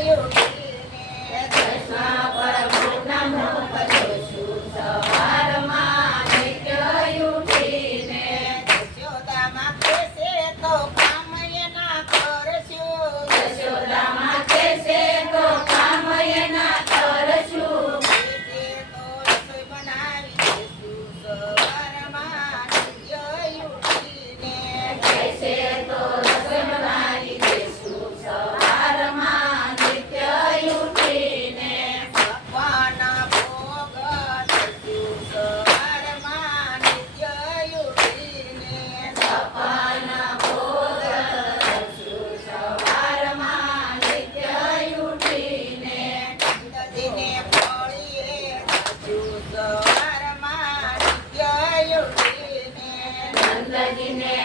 Thank you. Adine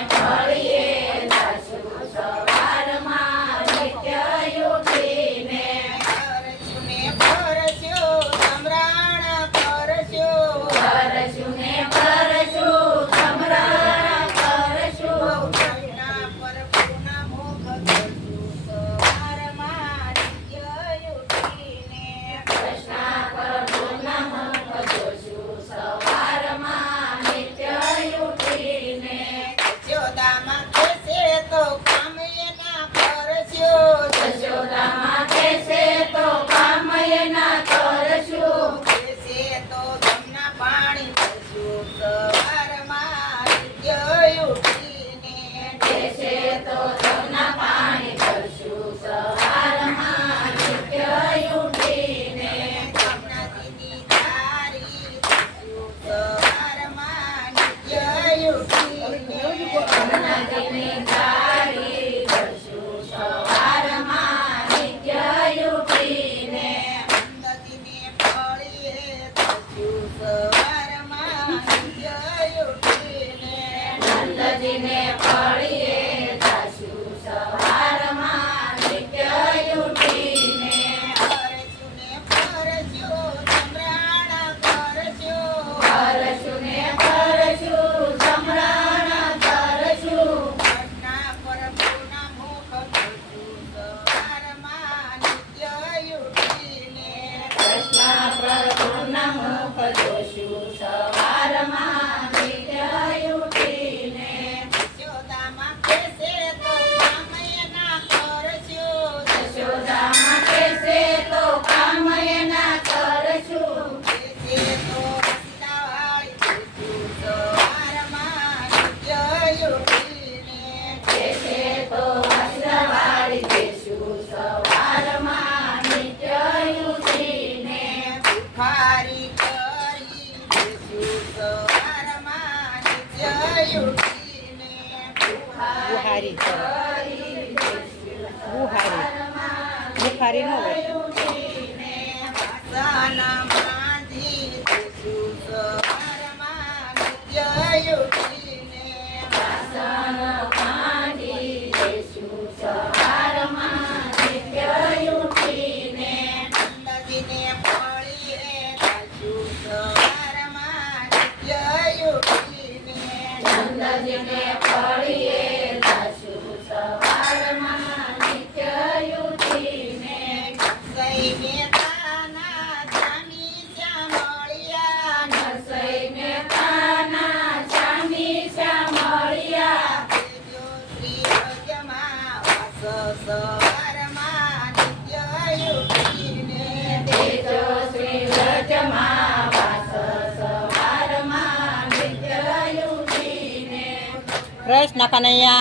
Buhari Buhari. નો ન હોય. na kanaya.